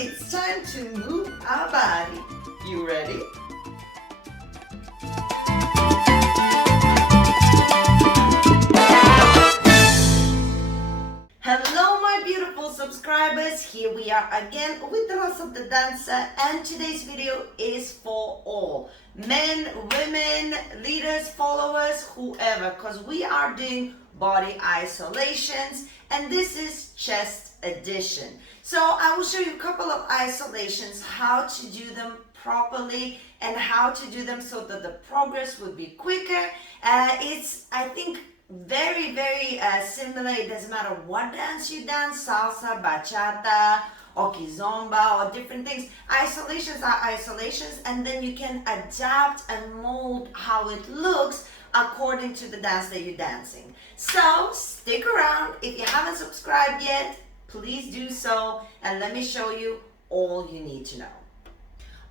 it's time to move our body. You ready? Hello my beautiful subscribers, here we are again with Rasa the dancer, and today's video is for all men, women, leaders, followers, whoever, because we are doing body isolations and this is chest edition. So I will show you a couple of isolations, how to do them properly and how to do them so that the progress would be quicker. It's, I think, very similar. It doesn't matter what dance you dance, salsa, bachata or kizomba or different things. Isolations are isolations, and then you can adapt and mold how it looks according to the dance that you're dancing. So stick around. If you haven't subscribed yet, please do so, and let me show you all you need to know.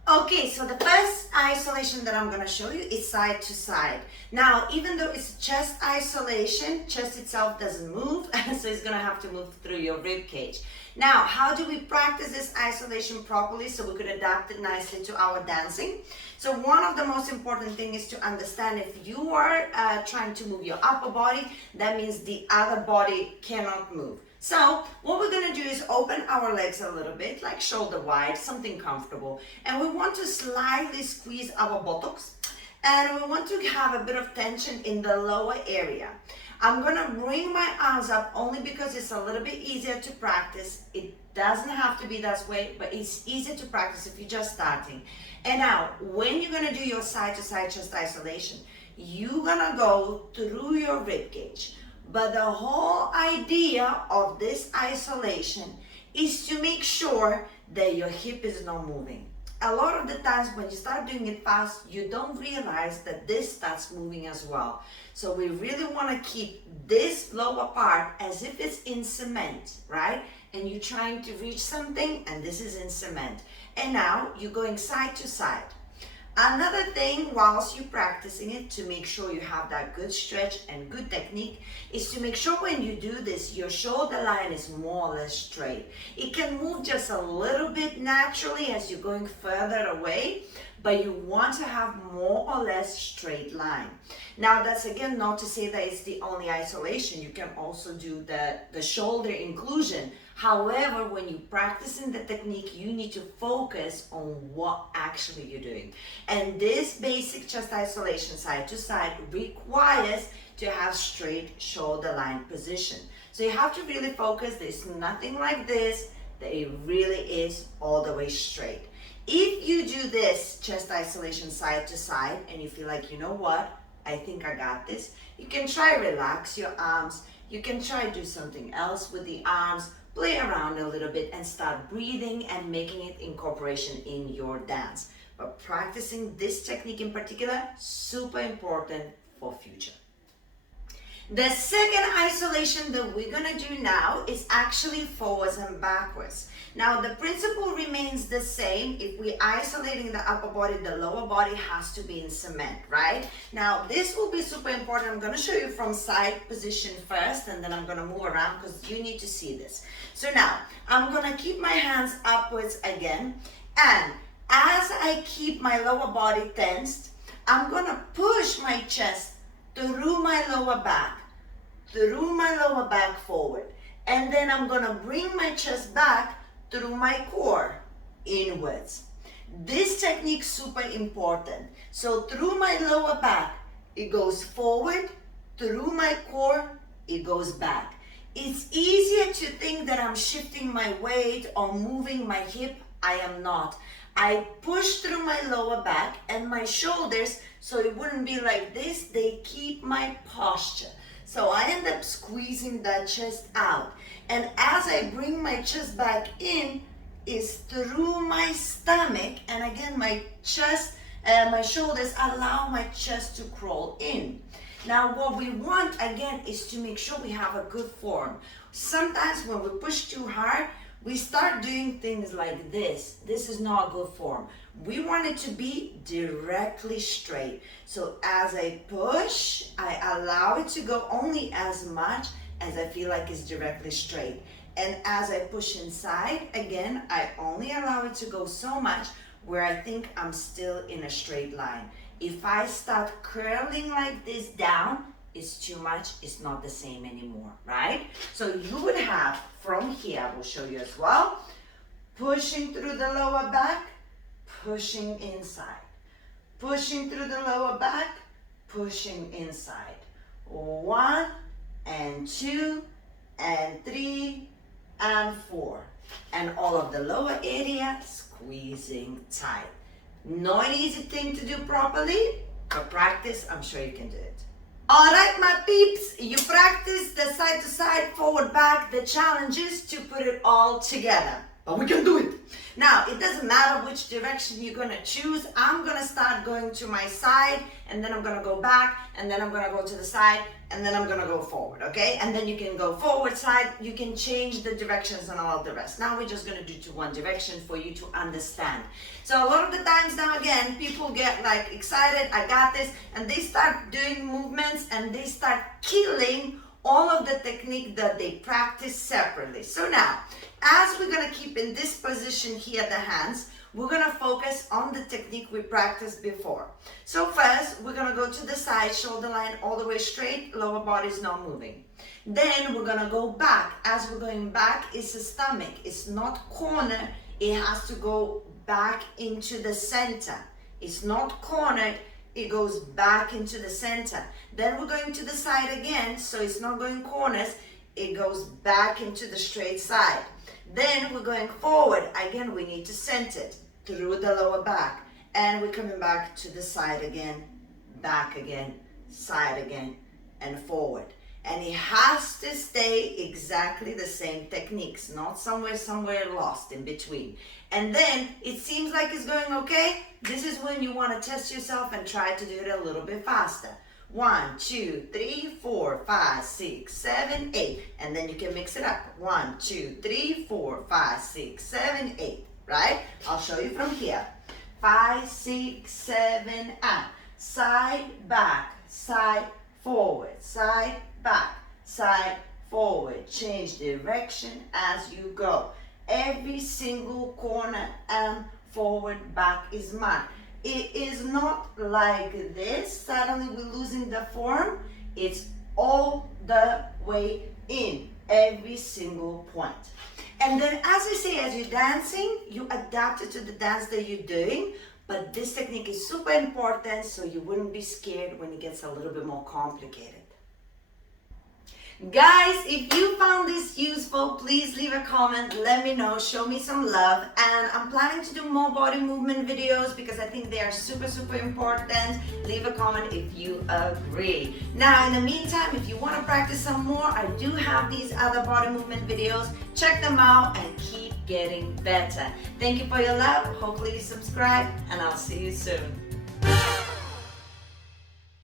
Okay, so the first isolation that I'm going to show you is side to side. Now, even though it's chest isolation, chest itself doesn't move, so it's going to have to move through your rib cage. Now, how do we practice this isolation properly so we could adapt it nicely to our dancing? So one of the most important things is to understand if you are trying to move your upper body, that means the other body cannot move. So what we're going to do is open our legs a little bit, like shoulder wide, something comfortable. And we want to slightly squeeze our buttocks. And we want to have a bit of tension in the lower area. I'm going to bring my arms up only because it's a little bit easier to practice. It doesn't have to be that way, but it's easier to practice if you're just starting. And now, when you're going to do your side-to-side chest isolation, you're going to go through your rib cage. But the whole idea of this isolation is to make sure that your hip is not moving. A lot of the times when you start doing it fast, you don't realize that this starts moving as well. So we really want to keep this lower part as if it's in cement, right? And you're trying to reach something and this is in cement. And now you're going side to side. Another thing whilst you're practicing it to make sure you have that good stretch and good technique is to make sure when you do this, your shoulder line is more or less straight. It can move just a little bit naturally as you're going further away, but you want to have more or less straight line. Now that's again not to say that it's the only isolation. You can also do the shoulder inclusion. However, when you're practicing the technique, you need to focus on what actually you're doing. And this basic chest isolation side to side requires to have straight shoulder line position. So you have to really focus. There's nothing like this, that it really is all the way straight. If you do this chest isolation side to side and you feel like, you know what, I think I got this, you can try relax your arms. You can try do something else with the arms, play around a little bit and start breathing and making it incorporation in your dance. But practicing this technique in particular, super important for future. The second isolation that we're going to do now is actually forwards and backwards. Now the principle remains the same. If we're isolating the upper body, the lower body has to be in cement, right? Now this will be super important. I'm going to show you from side position first and then I'm going to move around because you need to see this. So now I'm going to keep my hands upwards again, and as I keep my lower body tensed, I'm going to push my chest through my lower back forward, and then I'm going to bring my chest back through my core inwards. This technique is super important. So through my lower back it goes forward, through my core it goes back. It's easier to think that I'm shifting my weight or moving my hip. I am not. I push through my lower back and my shoulders, so it wouldn't be like this. They keep my posture. So I end up squeezing that chest out. And as I bring my chest back in, is through my stomach. And again, my chest, my shoulders allow my chest to crawl in. Now what we want again is to make sure we have a good form. Sometimes when we push too hard, we start doing things like this. This is not a good form. We want it to be directly straight. So as I push, I allow it to go only as much as I feel like it's directly straight. And as I push inside, again, I only allow it to go so much where I think I'm still in a straight line. If I start curling like this down, it's too much, it's not the same anymore, right? So you would have from here, I will show you as well, pushing through the lower back, pushing inside. Pushing through the lower back, pushing inside. 1 and 2 and 3 and 4. And all of the lower area squeezing tight. Not an easy thing to do properly, but practice, I'm sure you can do it. All right, my peeps, you practice the side to side, forward, back. The challenge is to put it all together. But we can do it. Now, it doesn't matter which direction you're gonna choose. I'm gonna start going to my side, and then I'm gonna go back, and then I'm gonna go to the side, and then I'm gonna go forward, okay? And then you can go forward side, you can change the directions and all of the rest. Now we're just gonna do to one direction for you to understand. So a lot of the times now, again, people get like excited, I got this, and they start doing movements and they start killing all of the technique that they practice separately. So now, as we're gonna keep in this position here, the hands, we're gonna focus on the technique we practiced before. So first, we're gonna go to the side, shoulder line all the way straight, lower body is not moving. Then we're gonna go back. As we're going back, it's the stomach. It's not corner, it has to go back into the center. It's not cornered, it goes back into the center. Then we're going to the side again, so it's not going corners, it goes back into the straight side. Then we're going forward. Again, we need to center it through the lower back. And we're coming back to the side again, back again, side again, and forward. And it has to stay exactly the same techniques, not somewhere lost in between. And then it seems like it's going okay. This is when you want to test yourself and try to do it a little bit faster. 1, 2, 3, 4, 5, 6, 7, 8. And then you can mix it up. 1, 2, 3, 4, 5, 6, 7, 8. Right? I'll show you from here. 5, 6, 7, and side, back, side, forward, side, back, side, forward. Change direction as you go. Every single corner and forward, back is marked. It is not like this, suddenly we're losing the form. It's all the way in, every single point. And then as I say, as you're dancing, you adapt it to the dance that you're doing, but this technique is super important so you wouldn't be scared when it gets a little bit more complicated. Guys, if you found this useful, please leave a comment, let me know, show me some love. And I'm planning to do more body movement videos because I think they are super important. Leave a comment if you agree. Now in the meantime, if you want to practice some more, I do have these other body movement videos. Check them out and keep getting better. Thank you for your love. Hopefully you subscribe and I'll see you soon.